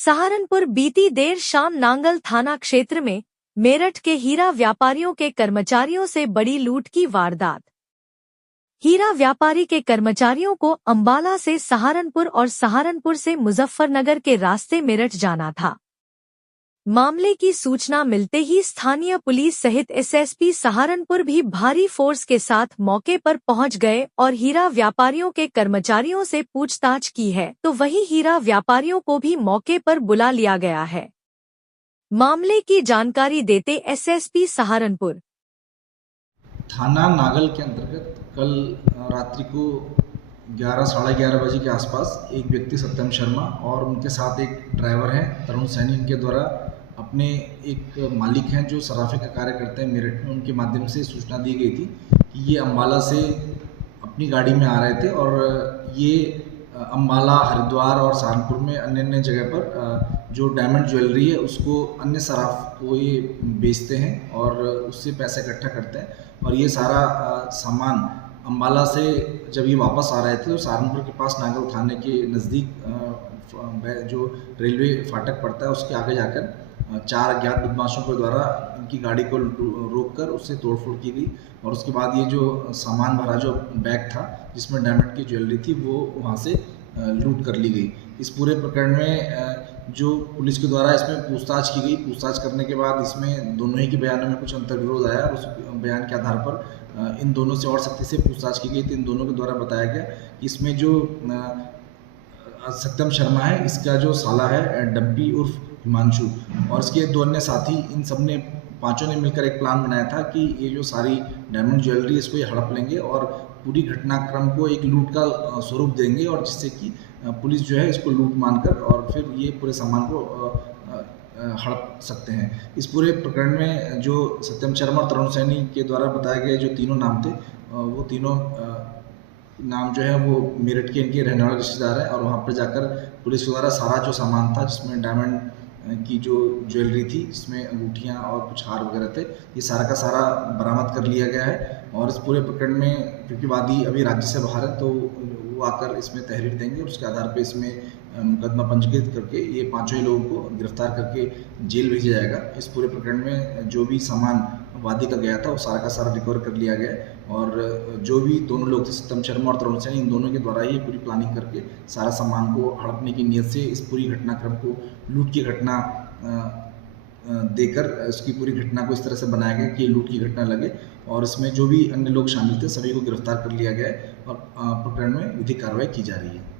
सहारनपुर बीती देर शाम नांगल थाना क्षेत्र में मेरठ के हीरा व्यापारियों के कर्मचारियों से बड़ी लूट की वारदात। हीरा व्यापारी के कर्मचारियों को अंबाला से सहारनपुर और सहारनपुर से मुजफ्फरनगर के रास्ते मेरठ जाना था। मामले की सूचना मिलते ही स्थानीय पुलिस सहित एसएसपी सहारनपुर भी भारी फोर्स के साथ मौके पर पहुंच गए और हीरा व्यापारियों के कर्मचारियों से पूछताछ की है, तो वहीं हीरा व्यापारियों को भी मौके पर बुला लिया गया है। मामले की जानकारी देते एसएसपी सहारनपुर थाना नागल के अंतर्गत कल रात्रि को 11 साढ़े 11 बजे के आसपास एक व्यक्ति सत्यम शर्मा और उनके साथ एक ड्राइवर हैं तरुण सैनी, इनके द्वारा अपने एक मालिक हैं जो सराफे का कार्य करते हैं मेरठ में, उनके माध्यम से सूचना दी गई थी कि ये अम्बाला से अपनी गाड़ी में आ रहे थे और ये अम्बाला, हरिद्वार और सहारनपुर में अन्य अन्य जगह पर जो डायमंड ज्वेलरी है उसको अन्य सराफ को ये बेचते हैं और उससे पैसा इकट्ठा करते हैं। और ये सारा सामान अम्बाला से जब ये वापस आ रहे थे तो सहारनपुर के पास नागल थाने के नज़दीक जो रेलवे फाटक पड़ता है उसके आगे जाकर 4 अज्ञात बदमाशों के द्वारा इनकी गाड़ी को रोककर उससे तोड़फोड़ की गई और उसके बाद ये जो सामान भरा जो बैग था जिसमें डायमंड की ज्वेलरी थी वो वहाँ से लूट कर ली गई। इस पूरे प्रकरण में जो पुलिस के द्वारा इसमें पूछताछ की गई, पूछताछ करने के बाद इसमें दोनों ही के बयानों में कुछ अंतर्विरोध आया और उस बयान के आधार पर इन दोनों से और सख्ती से पूछताछ की गई। तो इन दोनों के द्वारा बताया गया कि इसमें जो सत्यम शर्मा है, इसका जो साला है डब्बी उर्फ हिमांशु और इसके 2 अन्य साथी, इन सब ने पांचों ने मिलकर एक प्लान बनाया था कि ये जो सारी डायमंड ज्वेलरी इसको ये हड़प लेंगे और पूरी घटनाक्रम को एक लूट का स्वरूप देंगे और जिससे कि पुलिस जो है इसको लूट मानकर और फिर ये पूरे सामान को हड़प सकते हैं। इस पूरे प्रकरण में जो सत्यम शर्मा और तरुण सैनी के द्वारा बताए गए जो तीनों नाम थे, वो तीनों नाम जो है वो मेरठ के इनके रहने वाले रिश्तेदार हैं और वहाँ पर जाकर पुलिस के द्वारा सारा जो सामान था जिसमें डायमंड की जो ज्वेलरी थी, जिसमें अंगूठियाँ और कुछ हार वगैरह थे, ये सारा का सारा बरामद कर लिया गया है। और इस पूरे प्रकरण में क्योंकि वादी अभी राज्य से बाहर है तो वो आकर इसमें तहरीर देंगे और उसके आधार पर इसमें मुकदमा पंजीकृत करके ये पाँचों ही लोगों को गिरफ्तार करके जेल भेजा जाएगा। इस पूरे प्रकरण में जो भी सामान वादी का गया था वो सारा का सारा रिकवर कर लिया गया और जो भी दोनों लोग थे सत्यम शर्मा और तरुण सैनी, इन दोनों के द्वारा ही पूरी प्लानिंग करके सारा सामान को हड़पने की नीयत से इस पूरी घटनाक्रम को लूट की घटना देकर इसकी पूरी घटना को इस तरह से बनाया गया कि लूट की घटना लगे और इसमें जो भी अन्य लोग शामिल थे सभी को गिरफ्तार कर लिया गया है और प्रकरण में विधिक कार्रवाई की जा रही है।